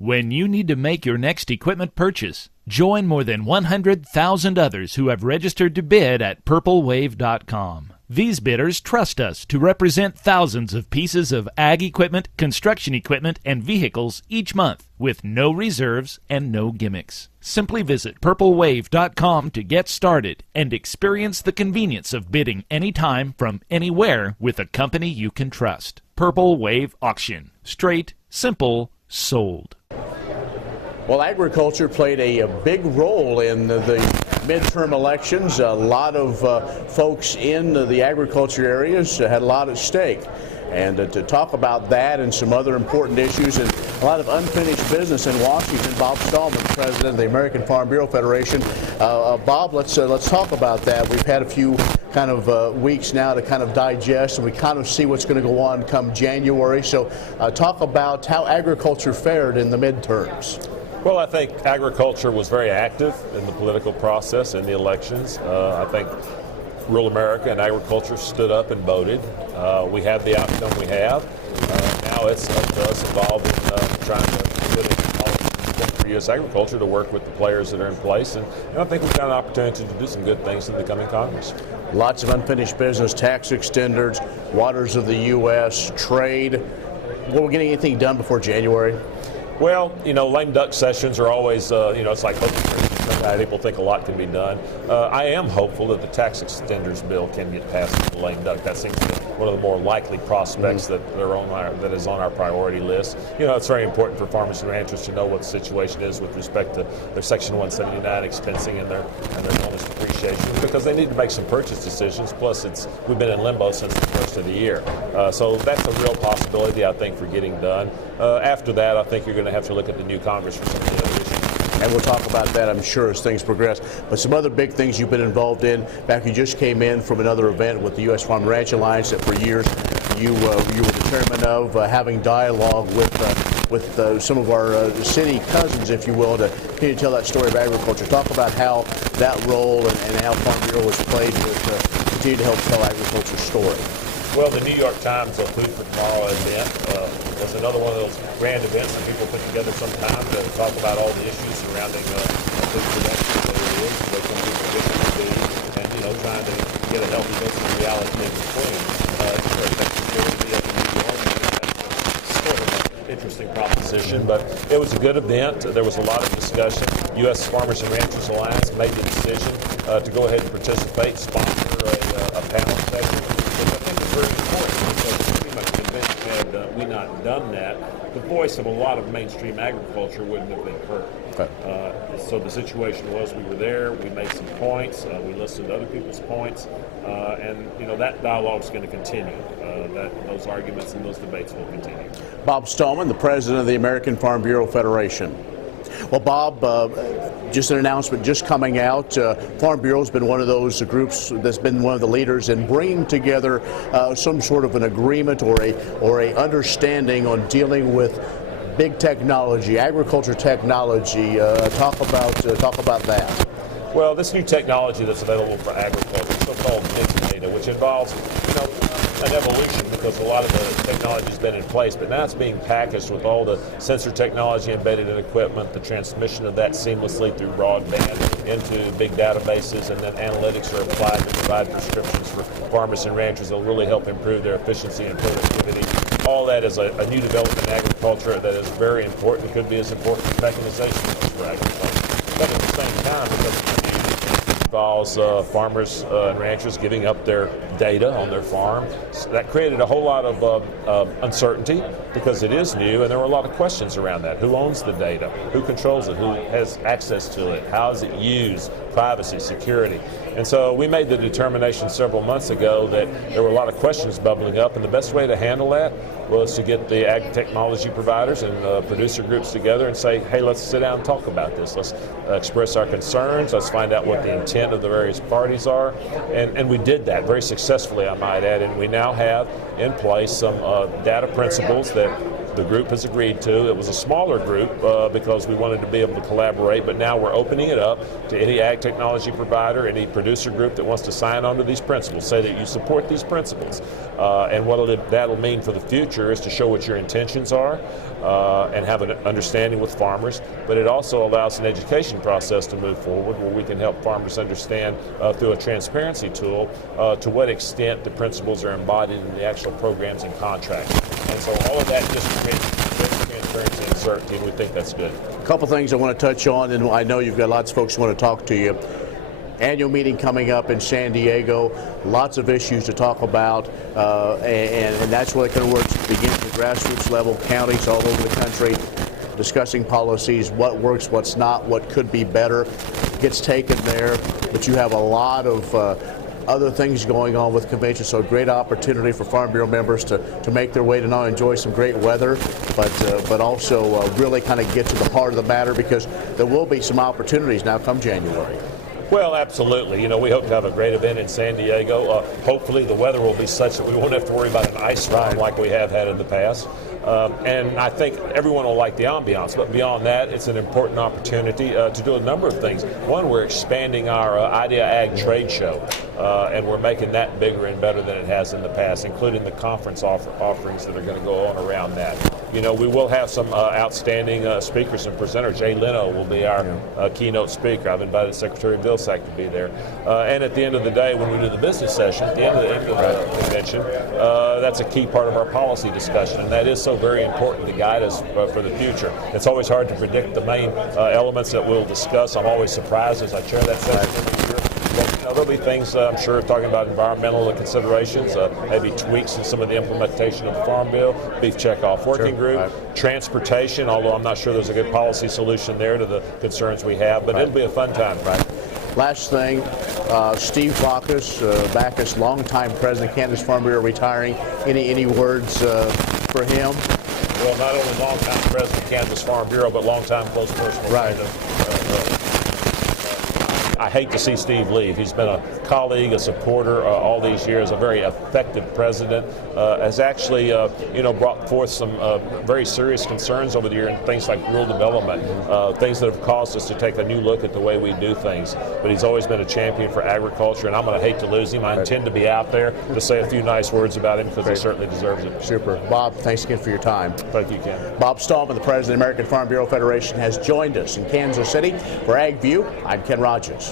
When you need to make your next equipment purchase, join more than 100,000 others who have registered to bid at purplewave.com. These bidders trust us to represent thousands of pieces of ag equipment, construction equipment, and vehicles each month with no reserves and no gimmicks. Simply visit purplewave.com to get started and experience the convenience of bidding anytime from anywhere with a company you can trust. Purple Wave Auction. Straight, simple, sold. Well, agriculture played a big role in the midterm elections. A lot of folks in the agriculture areas had a lot at stake. And to talk about that and some other important issues and a lot of unfinished business in Washington, Bob Stallman, President of the American Farm Bureau Federation. Bob, let's talk about that. We've had a few kind of weeks now to kind of digest, and we kind of see what's going to go on come January. So talk about how agriculture fared in the midterms. Well, I think agriculture was very active in the political process in the elections. I think rural America and agriculture stood up and voted. We have the outcome we have. Now it's up to us involved in trying to put in policy for U.S. agriculture to work with the players that are in place. And I think we've got an opportunity to do some good things in the coming Congress. Lots of unfinished business, tax extenders, waters of the U.S., trade. Will we get anything done before January? Well, lame duck sessions are always, it's like people think a lot can be done. I am hopeful that the tax extenders bill can get passed with the lame duck. That seems to be one of the more likely prospects that is on our priority list. It's very important for farmers and ranchers to know what the situation is with respect to their Section 179 expensing and their bonus depreciation, because they need to make some purchase decisions. Plus, we've been in limbo since the first of the year. So that's a real possibility, I think, for getting done. After that, I think you're going to have to look at the new Congress for some of the other issues. And we'll talk about that, I'm sure, as things progress. But some other big things you've been involved in. Back, you just came in from another event with the U.S. Farm and Ranch Alliance that for years you were determined of having dialogue with some of our city cousins, if you will, to continue to tell that story of agriculture. Talk about how that role and how Farm Bureau was played to continue to help tell agriculture's story. Well, the New York Times Food for Tomorrow event was another one of those grand events that people put together sometime to talk about all the issues surrounding food production, what it is, what some people wish it to be, and trying to get a healthy mix of reality in between. It's very effective in New York. Sort of an interesting proposition, but it was a good event. There was a lot of discussion. U.S. Farmers and Ranchers Alliance made the decision to go ahead and participate, sponsor a panel session. Very important, because pretty much convinced had we not done that, the voice of a lot of mainstream agriculture wouldn't have been heard. Okay. So the situation was, we were there, we made some points, we listened to other people's points, and that dialogue is going to continue. Those arguments and those debates will continue. Bob Stallman, the President of the American Farm Bureau Federation. Well, Bob, just an announcement just coming out. Farm Bureau has been one of those groups that's been one of the leaders in bringing together some sort of an agreement or a understanding on dealing with big technology, agriculture technology. Talk about that. Well, this new technology that's available for agriculture, so-called big data, which involves an evolution, because a lot of the technology has been in place, but now it's being packaged with all the sensor technology embedded in equipment, the transmission of that seamlessly through broadband into big databases, and then analytics are applied to provide prescriptions for farmers and ranchers that will really help improve their efficiency and productivity. All that is a new development in agriculture that is very important, could be as important as mechanization for agriculture. But at the same time, because it involves farmers and ranchers giving up their data on their farm. So that created a whole lot of uncertainty, because it is new, and there were a lot of questions around that. Who owns the data? Who controls it? Who has access to it? How is it used? Privacy, security. And so we made the determination several months ago that there were a lot of questions bubbling up, and the best way to handle that was to get the ag technology providers and producer groups together and say, hey, let's sit down and talk about this. Let's express our concerns. Let's find out what the intent of the various parties are. And we did that very successfully, I might add, and we now have in place some data principles that the group has agreed to. It was a smaller group because we wanted to be able to collaborate, but now we're opening it up to any ag technology provider, any producer group that wants to sign on to these principles, say that you support these principles. And what that'll mean for the future is to show what your intentions are and have an understanding with farmers, but it also allows an education process to move forward where we can help farmers understand through a transparency tool to what extent the principles are embodied in the actual programs and contracts. And so all of that just creates transparency and certainty, and we think that's good. A couple things I want to touch on, and I know you've got lots of folks who want to talk to you. Annual meeting coming up in San Diego, lots of issues to talk about, and that's where it kind of works. It begins at the grassroots level, counties all over the country, discussing policies, what works, what's not, what could be better, gets taken there, but you have a lot of other things going on with convention, so a great opportunity for Farm Bureau members to make their way to not enjoy some great weather, but also really kind of get to the heart of the matter, because there will be some opportunities now come January. Well, absolutely. You know, we hope to have a great event in San Diego. Hopefully the weather will be such that we won't have to worry about an ice storm like we have had in the past. And I think everyone will like the ambiance, but beyond that, it's an important opportunity to do a number of things. One, we're expanding our Idea Ag trade show, and we're making that bigger and better than it has in the past, including the conference offerings that are going to go on around that. You know, we will have some outstanding speakers and presenters. Jay Leno will be our keynote speaker. I've invited Secretary Vilsack to be there. And at the end of the day, when we do the business session, at the end of the convention, that's a key part of our policy discussion, and that is so very important to guide us for the future. It's always hard to predict the main elements that we'll discuss. I'm always surprised as I chair that session every year. But, you know, there'll be things, I'm sure, talking about environmental considerations, maybe tweaks in some of the implementation of the Farm Bill, beef checkoff working group, transportation, although I'm not sure there's a good policy solution there to the concerns we have, but it'll be a fun time. Last thing, Steve Baccus, longtime president, Kansas Farm Bureau, retiring. Any words for him? Well, not only longtime president of Kansas Farm Bureau, but longtime close personal friend of I hate to see Steve leave. He's been a colleague, a supporter all these years, a very effective president, has actually brought forth some very serious concerns over the year in things like rural development, things that have caused us to take a new look at the way we do things. But he's always been a champion for agriculture, and I'm going to hate to lose him. I intend to be out there to say a few nice words about him because he certainly deserves it. Super. Bob, thanks again for your time. Thank you, Ken. Bob Stallman, the president of the American Farm Bureau Federation, has joined us in Kansas City. For AgView, I'm Ken Rahjes.